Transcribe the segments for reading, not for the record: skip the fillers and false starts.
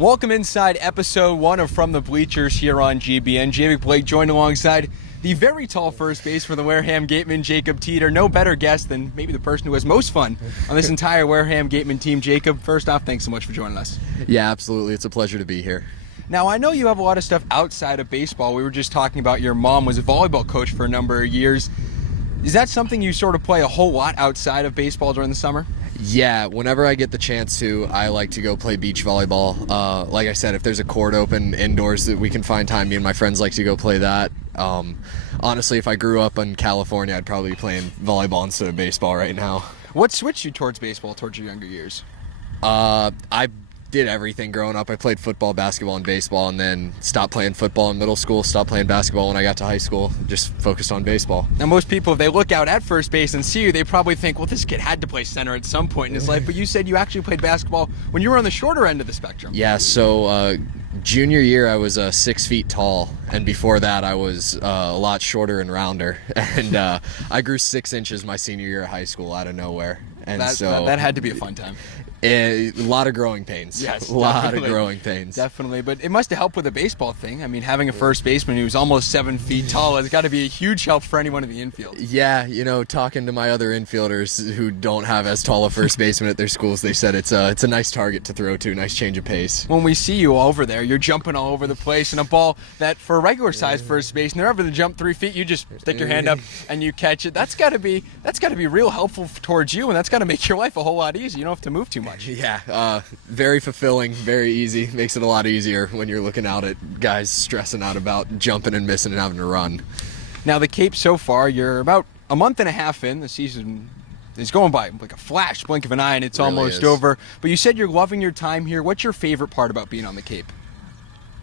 Welcome inside episode 1 of From the Bleachers here on GBN. Javik Blake joined alongside the very tall first base for the Wareham Gateman, Jacob Teter. No better guest than maybe the person who has most fun on this entire Wareham Gateman team. Jacob, first off, thanks so much for joining us. Yeah, absolutely. It's a pleasure to be here. Now, I know you have a lot of stuff outside of baseball. We were just talking about your mom was a volleyball coach for a number of years. Is that something you sort of play a whole lot outside of baseball during the summer? Yeah, whenever I get the chance to, I like to go play beach volleyball. Like I said, if there's a court open indoors that we can find time, me and my friends like to go play that. Honestly, if I grew up in California, I'd probably be playing volleyball instead of baseball right now. What switched you towards baseball towards your younger years? I did everything growing up. I played football, basketball, and baseball, and then stopped playing football in middle school, stopped playing basketball when I got to high school, just focused on baseball. Now, most people, if they look out at first base and see you, they probably think, well, this kid had to play center at some point in his life, but you said you actually played basketball when you were on the shorter end of the spectrum. Yeah, so junior year I was 6 feet tall, and before that I was a lot shorter and rounder, and I grew 6 inches my senior year of high school out of nowhere. And that had to be a fun time. A lot of growing pains. Yes, a lot of growing pains. Definitely, but it must have helped with the baseball thing. I mean, having a first baseman who's almost 7 feet tall has got to be a huge help for anyone in the infield. Yeah, you know, talking to my other infielders who don't have as tall a first baseman at their schools, they said it's a nice target to throw to, nice change of pace. When we see you over there, you're jumping all over the place, and a ball that for a regular sized first base, never to jump 3 feet, you just stick your hand up and you catch it. That's got to be real helpful towards you, and that's got to make your life a whole lot easier. You don't have to move too much. Yeah. Very fulfilling, very easy. Makes it a lot easier when you're looking out at guys stressing out about jumping and missing and having to run. Now, the Cape so far, you're about a month and a half in. The season is going by like a flash, blink of an eye, and it's really almost is. over. But you said you're loving your time here. What's your favorite part about being on the Cape?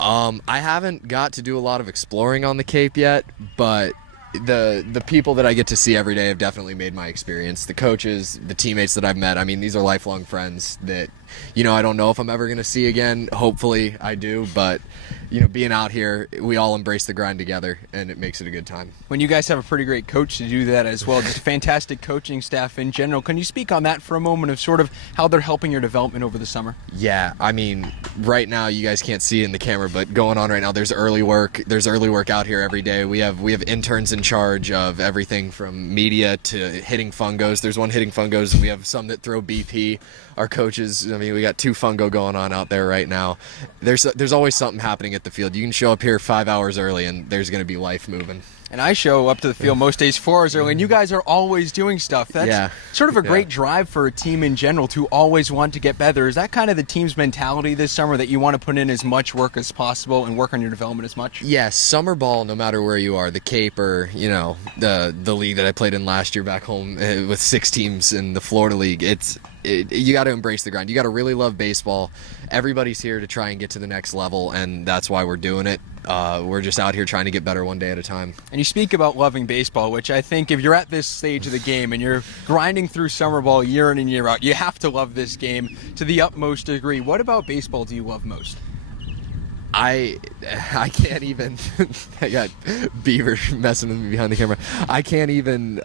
I haven't got to do a lot of exploring on the Cape yet, but the people that I get to see every day have definitely made my experience. The coaches, the teammates that I've met, I mean, these are lifelong friends that, you know, I don't know if I'm ever going to see again. Hopefully I do, but, you know, being out here, we all embrace the grind together, and it makes it a good time. When you guys have a pretty great coach to do that as well, just a fantastic coaching staff in general, can you speak on that for a moment of sort of how they're helping your development over the summer? Yeah, I mean, right now you guys can't see it in the camera, but going on right now, there's early work. There's early work out here every day. We have interns in charge of everything from media to hitting fungos. There's one hitting fungos, and we have some that throw BP. Our coaches, I mean, we got 2 fungo going on out there right now. There's always something happening at the field. You can show up here 5 hours early, and there's going to be life moving. And I show up to the field most days 4 hours early, and you guys are always doing stuff. That's sort of a great drive for a team in general to always want to get better. Is that kind of the team's mentality this summer, that you want to put in as much work as possible and work on your development as much? Yeah, summer ball, no matter where you are, the Cape or, you know, the league that I played in last year back home with 6 teams in the Florida League, you got to embrace the grind. You got to really love baseball. Everybody's here to try and get to the next level, and that's why we're doing it. We're just out here trying to get better one day at a time. And you speak about loving baseball, which I think if you're at this stage of the game and you're grinding through summer ball year in and year out, you have to love this game to the utmost degree. What about baseball do you love most? I can't even I got Beaver messing with me behind the camera. I can't even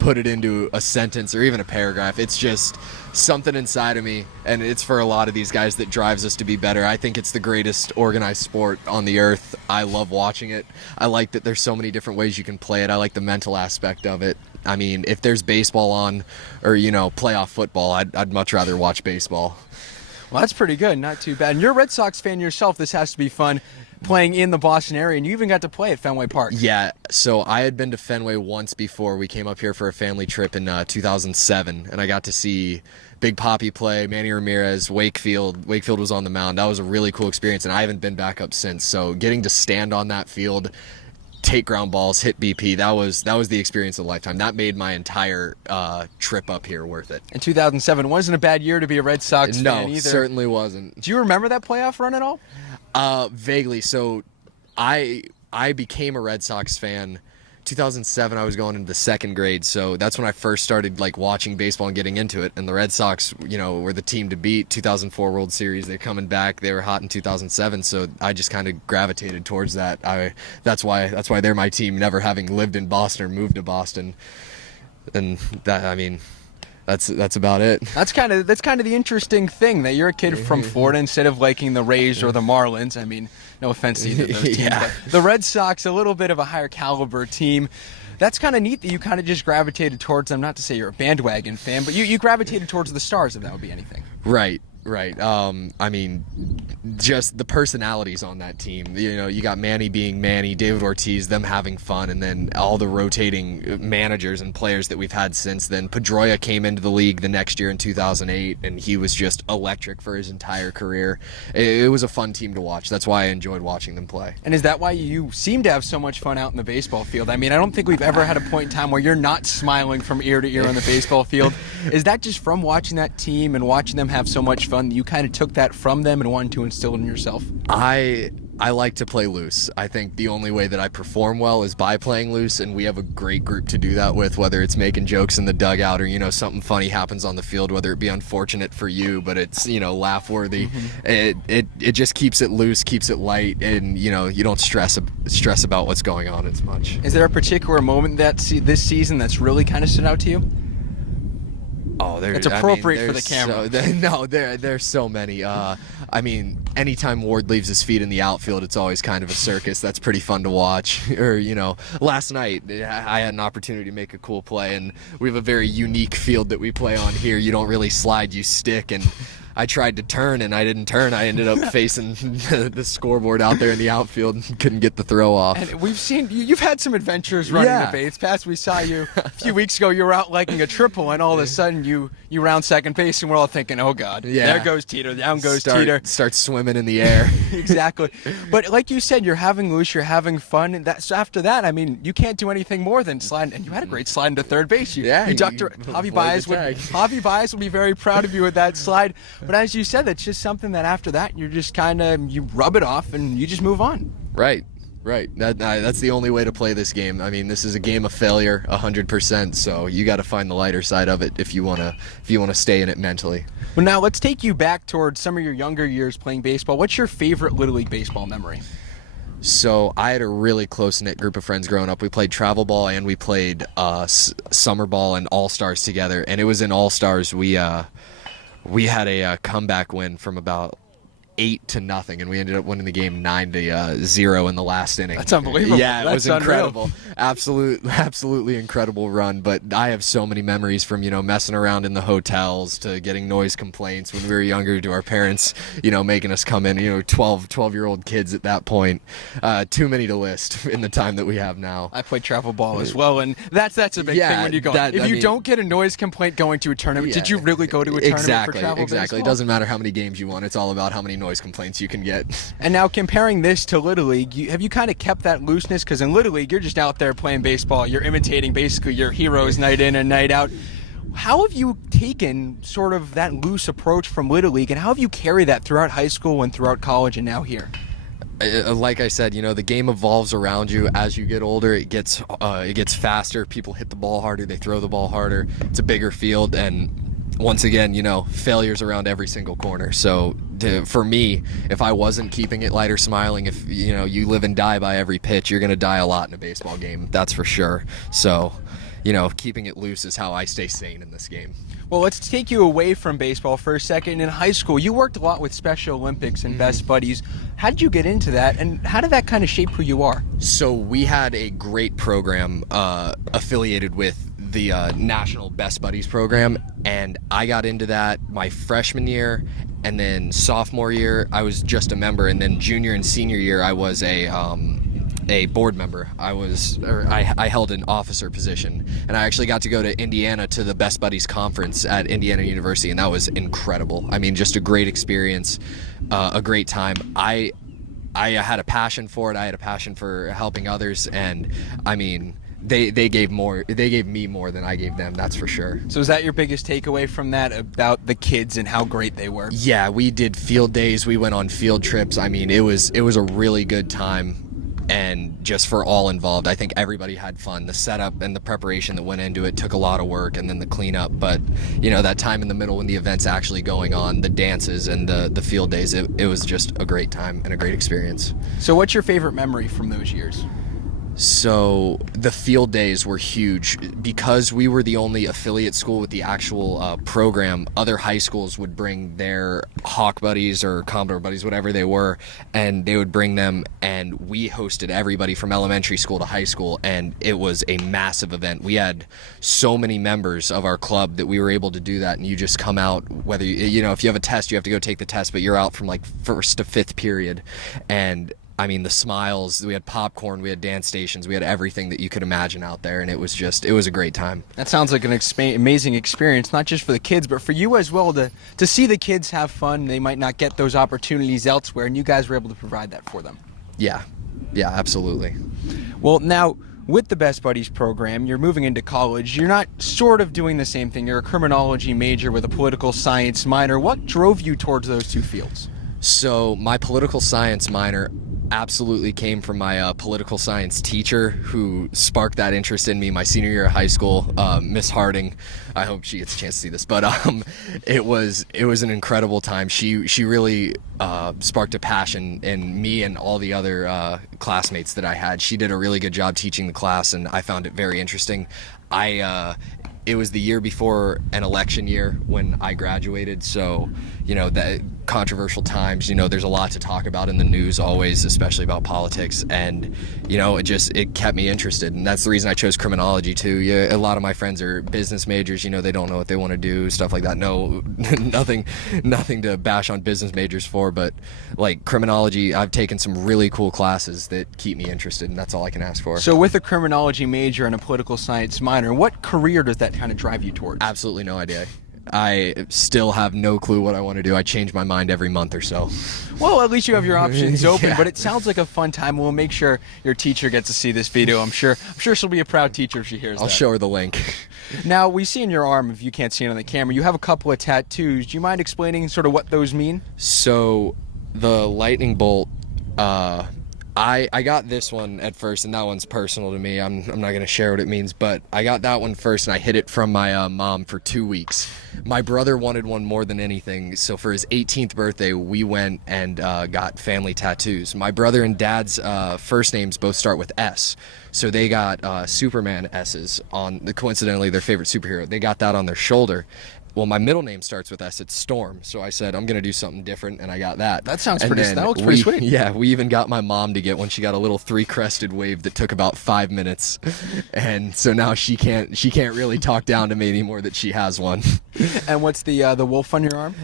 put it into a sentence or even a paragraph. It's just something inside of me, and it's for a lot of these guys that drives us to be better. I think it's the greatest organized sport on the earth. I love watching it. I like that there's so many different ways you can play it. I like the mental aspect of it. I mean, if there's baseball on, or, you know, playoff football, I'd much rather watch baseball. Well, that's pretty good. Not too bad. And you're a Red Sox fan yourself. This has to be fun playing in the Boston area, and you even got to play at Fenway Park. Yeah, so I had been to Fenway once before. We came up here for a family trip in 2007, and I got to see Big Papi play, Manny Ramirez, Wakefield. Wakefield was on the mound. That was a really cool experience, and I haven't been back up since. So getting to stand on that field, take ground balls, hit BP, that was the experience of a lifetime. That made my entire trip up here worth it. And 2007 wasn't a bad year to be a Red Sox fan either. No, certainly wasn't. Do you remember that playoff run at all? Vaguely. So I became a Red Sox fan 2007. I was going into the 2nd grade, so that's when I first started like watching baseball and getting into it. And the Red Sox, you know, were the team to beat. 2004 World Series, they're coming back. They were hot in 2007, so I just kind of gravitated towards that. That's why they're my team, never having lived in Boston or moved to Boston. And that, I mean, That's about it. That's kind of the interesting thing, that you're a kid from Florida instead of liking the Rays or the Marlins. I mean, no offense to either of those teams, Yeah. but the Red Sox, a little bit of a higher caliber team. That's kind of neat that you kind of just gravitated towards them. Not to say you're a bandwagon fan, but you gravitated towards the Stars, if that would be anything. Right. I mean, just the personalities on that team. You know, you got Manny being Manny, David Ortiz, them having fun, and then all the rotating managers and players that we've had since then. Pedroia came into the league the next year in 2008, and he was just electric for his entire career. It was a fun team to watch. That's why I enjoyed watching them play. And is that why you seem to have so much fun out in the baseball field? I mean, I don't think we've ever had a point in time where you're not smiling from ear to ear on the baseball field. Is that just from watching that team and watching them have so much fun that you kind of took that from them and wanted to instill it in yourself? I like to play loose. I think the only way that I perform well is by playing loose, and we have a great group to do that with, whether it's making jokes in the dugout or, you know, something funny happens on the field, whether it be unfortunate for you, but it's, you know, laugh worthy. It just keeps it loose, keeps it light, and, you know, you don't stress about what's going on as much. Is there a particular moment this season that's really kind of stood out to you? Oh, it's appropriate for the camera. There's so many. I mean, anytime Ward leaves his feet in the outfield, it's always kind of a circus. That's pretty fun to watch. Or, you know, last night I had an opportunity to make a cool play, and we have a very unique field that we play on here. You don't really slide, you stick, and I tried to turn and I didn't turn. I ended up facing the scoreboard out there in the outfield and couldn't get the throw off. And we've seen you've had some adventures running the base paths. We saw you a few weeks ago. You were out liking a triple, and all of a sudden you round second base, and we're all thinking, "Oh God, there goes Teter, down goes Teter." Start swimming in the air. Exactly. But like you said, you're having loose, you're having fun, and that's after that. I mean, you can't do anything more than slide. And you had a great slide into third base. You ducked. Javi Baez would be very proud of you with that slide. But as you said, that's just something that after that you're just kind of you rub it off and you just move on. Right. That's the only way to play this game. I mean, this is a game of failure, 100%. So you got to find the lighter side of it if you wanna stay in it mentally. Well, now let's take you back towards some of your younger years playing baseball. What's your favorite Little League baseball memory? So I had a really close-knit group of friends growing up. We played travel ball and we played summer ball and all-stars together. And it was in all-stars we had a comeback win from about 8-0, and we ended up winning the game 9-0 in the last inning. That's unbelievable. Yeah, it was incredible. Unreal. Absolutely incredible run. But I have so many memories from, you know, messing around in the hotels to getting noise complaints when we were younger to our parents, you know, making us come in, you know, 12-year-old kids at that point. Too many to list in the time that we have now. I played travel ball as well, and that's a big thing when you go. If you don't get a noise complaint going to a tournament, did you really go to a tournament for travel baseball? It doesn't matter how many games you won. It's all about how many noise complaints you can get. And now comparing this to Little League, have you kind of kept that looseness? Because in Little League, you're just out there playing baseball. You're imitating basically your heroes night in and night out. How have you taken sort of that loose approach from Little League, and how have you carried that throughout high school and throughout college and now here? Like I said, you know, the game evolves around you as you get older. It gets faster. People hit the ball harder. They throw the ball harder. It's a bigger field, and once again, you know, failures around every single corner. So for me, if I wasn't keeping it light or smiling, if, you know, you live and die by every pitch, you're going to die a lot in a baseball game. That's for sure. So, you know, keeping it loose is how I stay sane in this game. Well, let's take you away from baseball for a second. In high school, you worked a lot with Special Olympics and Best Buddies. How did you get into that, and how did that kind of shape who you are? So we had a great program affiliated with the National Best Buddies program, and I got into that my freshman year, and then sophomore year I was just a member, and then junior and senior year I was a board member. I held an officer position, and I actually got to go to Indiana to the Best Buddies conference at Indiana University, and that was incredible. I mean, just a great experience, a great time. I had a passion for it. I had a passion for helping others, and I mean, they gave me more than I gave them, that's for sure. So is that your biggest takeaway from that, about the kids and how great they were? Yeah, we did field days, we went on field trips. I mean, it was a really good time, and just for all involved, I think everybody had fun. The setup and the preparation that went into it took a lot of work, and then the cleanup, but you know, that time in the middle when the event's actually going on, the dances and the field days, it was just a great time and a great experience. So what's your favorite memory from those years? So the field days were huge because we were the only affiliate school with the actual program. Other high schools would bring their Hawk buddies or Commodore buddies, whatever they were, and they would bring them, and we hosted everybody from elementary school to high school, and it was a massive event. We had so many members of our club that we were able to do that, and you just come out, whether if you have a test, you have to go take the test, but you're out from like first to fifth period, and I mean, the smiles, we had popcorn, we had dance stations, we had everything that you could imagine out there, and it was a great time. That sounds like an amazing experience, not just for the kids, but for you as well, to see the kids have fun. They might not get those opportunities elsewhere, and you guys were able to provide that for them. Yeah, absolutely. Well, now, with the Best Buddies program, you're moving into college. You're not sort of doing the same thing. You're a criminology major with a political science minor. What drove you towards those two fields? So my political science minor absolutely came from my political science teacher, who sparked that interest in me my senior year of high school, Miss Harding. I hope she gets a chance to see this, but it was an incredible time. She really sparked a passion in me and all the other classmates that I had. She did a really good job teaching the class, and I found it very interesting. It was the year before an election year when I graduated, so that controversial times, there's a lot to talk about in the news always, especially about politics, and it kept me interested, and that's the reason I chose criminology too. A lot of my friends are business majors, they don't know what they want to do, stuff like that. No, nothing to bash on business majors for, but like criminology, I've taken some really cool classes that keep me interested, and that's all I can ask for. So with a criminology major and a political science minor, what career does that kind of drive you towards? Absolutely no idea. I still have no clue what I want to do. I change my mind every month or so. Well, at least you have your options open, Yeah. But it sounds like a fun time. We'll make sure your teacher gets to see this video. I'm sure she'll be a proud teacher if she hears that. I'll show her the link. Now, we see in your arm, if you can't see it on the camera, you have a couple of tattoos. Do you mind explaining sort of what those mean? So the lightning bolt, I got this one at first, and that one's personal to me. I'm not going to share what it means, but I got that one first, and I hid it from my mom for 2 weeks. My brother wanted one more than anything, so for his 18th birthday, we went and got family tattoos. My brother and dad's first names both start with S, so they got Superman S's on, coincidentally, their favorite superhero. They got that on their shoulder. Well, my middle name starts with S. It's Storm. So I said, I'm going to do something different, and I got that. That sounds and pretty, that looks pretty sweet. Yeah, we even got my mom to get one. She got a little 3-crested wave that took about 5 minutes. And so now she can't really talk down to me anymore that she has one. And what's the wolf on your arm?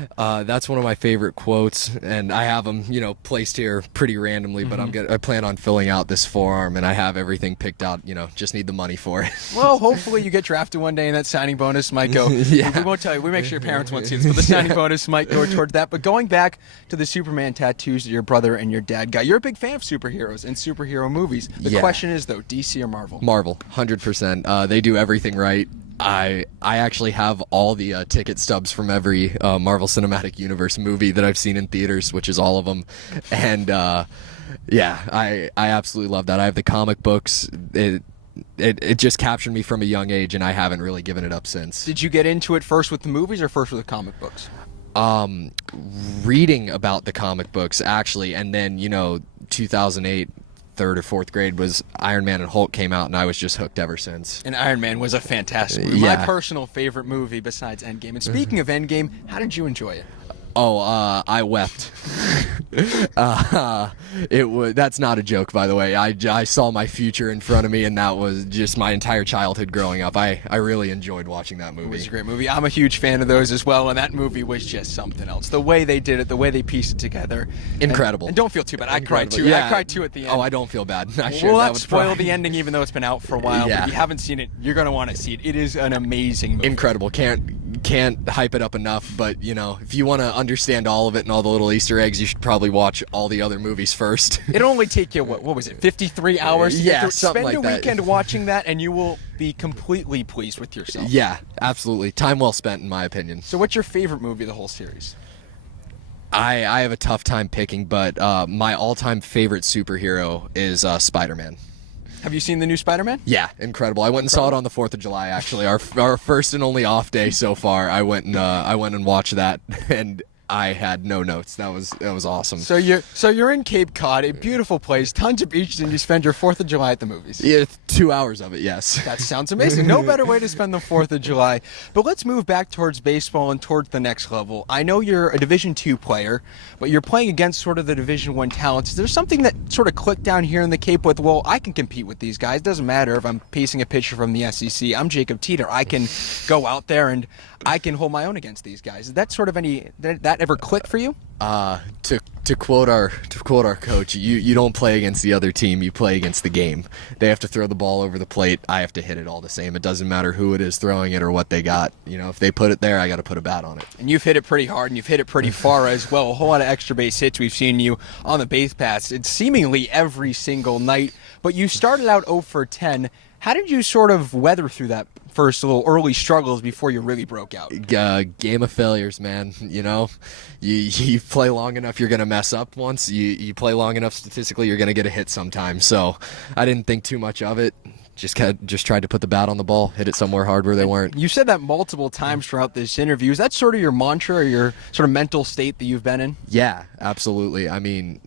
That's one of my favorite quotes, and I have them, placed here pretty randomly, but I plan on filling out this forearm, and I have everything picked out, just need the money for it. Well, hopefully you get drafted one day and that signing bonus might go. Yeah. We won't tell you. We make sure your parents won't see this, but the signing bonus might go towards that. But going back to the Superman tattoos that your brother and your dad got, you're a big fan of superheroes and superhero movies. The question is, though, DC or Marvel? Marvel, 100%. They do everything right. I actually have all the ticket stubs from every Marvel Cinematic Universe movie that I've seen in theaters, which is all of them. And yeah, I absolutely love that. I have the comic books. It just captured me from a young age, and I haven't really given it up since. Did you get into it first with the movies or first with the comic books? Reading about the comic books, actually, and then 2008, 3rd or 4th grade, was Iron Man and Hulk came out, and I was just hooked ever since. And Iron Man was a fantastic movie. Yeah. My personal favorite movie besides Endgame. And speaking of Endgame, how did you enjoy it? Oh, I wept. That's not a joke, by the way. I saw my future in front of me, and that was just my entire childhood growing up. I really enjoyed watching that movie. It was a great movie. I'm a huge fan of those as well, and that movie was just something else. The way they did it, the way they pieced it together. Incredible. And don't feel too bad. I cried too. Yeah. I cried too at the end. Oh, I don't feel bad. We'll not spoil the ending, even though it's been out for a while. Yeah. But if you haven't seen it, you're going to want to see it. It is an amazing movie. Incredible. Can't hype it up enough, but if you want to understand all of it and all the little Easter eggs, you should probably watch all the other movies first. It'll only take you, what was it, 53 hours to Yeah, get through? something like Spend a that. weekend watching that, and you will be completely pleased with yourself. Yeah, absolutely. Time well spent, in my opinion. So what's your favorite movie of the whole series? I have a tough time picking, but my all-time favorite superhero is Spider-Man. Have you seen the new Spider-Man? Yeah, incredible. I went and saw it on the 4th of July, actually. Our first and only off day so far. I went and watched that, and I had no notes. That was awesome. So you're in Cape Cod, a beautiful place, tons of beaches, and you spend your 4th of July at the movies. Yeah, 2 hours of it, yes. That sounds amazing. No better way to spend the 4th of July. But let's move back towards baseball and towards the next level. I know you're a Division II player, but you're playing against sort of the Division I talents. Is there something that sort of clicked down here in the Cape with, well, I can compete with these guys. It doesn't matter if I'm facing a pitcher from the SEC. I'm Jacob Teter. I can go out there and I can hold my own against these guys. Is that sort of that ever click for you? To quote our coach, you don't play against the other team, you play against the game. They have to throw the ball over the plate, I have to hit it all the same. It doesn't matter who it is throwing it or what they got. If they put it there, I got to put a bat on it. And you've hit it pretty hard, and you've hit it pretty far as well. A whole lot of extra base hits we've seen you on the base paths. It's seemingly every single night, but you started out 0 for 10. How did you sort of weather through that first little early struggles before you really broke out? Game of failures, man. You play long enough, you're going to mess up once. You play long enough, statistically, you're going to get a hit sometime. So I didn't think too much of it. Just tried to put the bat on the ball, hit it somewhere hard where they weren't. You said that multiple times throughout this interview. Is that sort of your mantra or your sort of mental state that you've been in? Yeah, absolutely. I mean,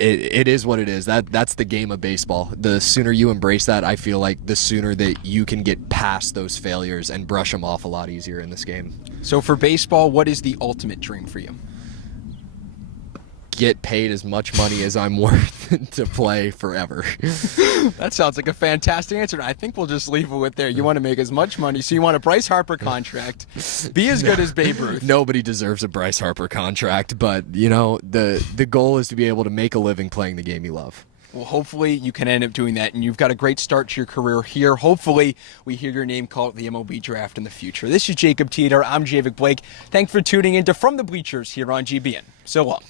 It is what it is. That's the game of baseball. The sooner you embrace that, I feel like the sooner that you can get past those failures and brush them off a lot easier in this game. So for baseball, what is the ultimate dream for you? Get paid as much money as I'm worth to play forever. That sounds like a fantastic answer. I think we'll just leave it with there. You want to make as much money, so you want a Bryce Harper contract, be as good as Babe Ruth. Nobody deserves a Bryce Harper contract, but the goal is to be able to make a living playing the game you love. Well, hopefully you can end up doing that, and you've got a great start to your career here. Hopefully we hear your name called at the MLB draft in the future. This is Jacob Teter. I'm Javik Blake. Thanks for tuning in to From the Bleachers here on GBN. So long.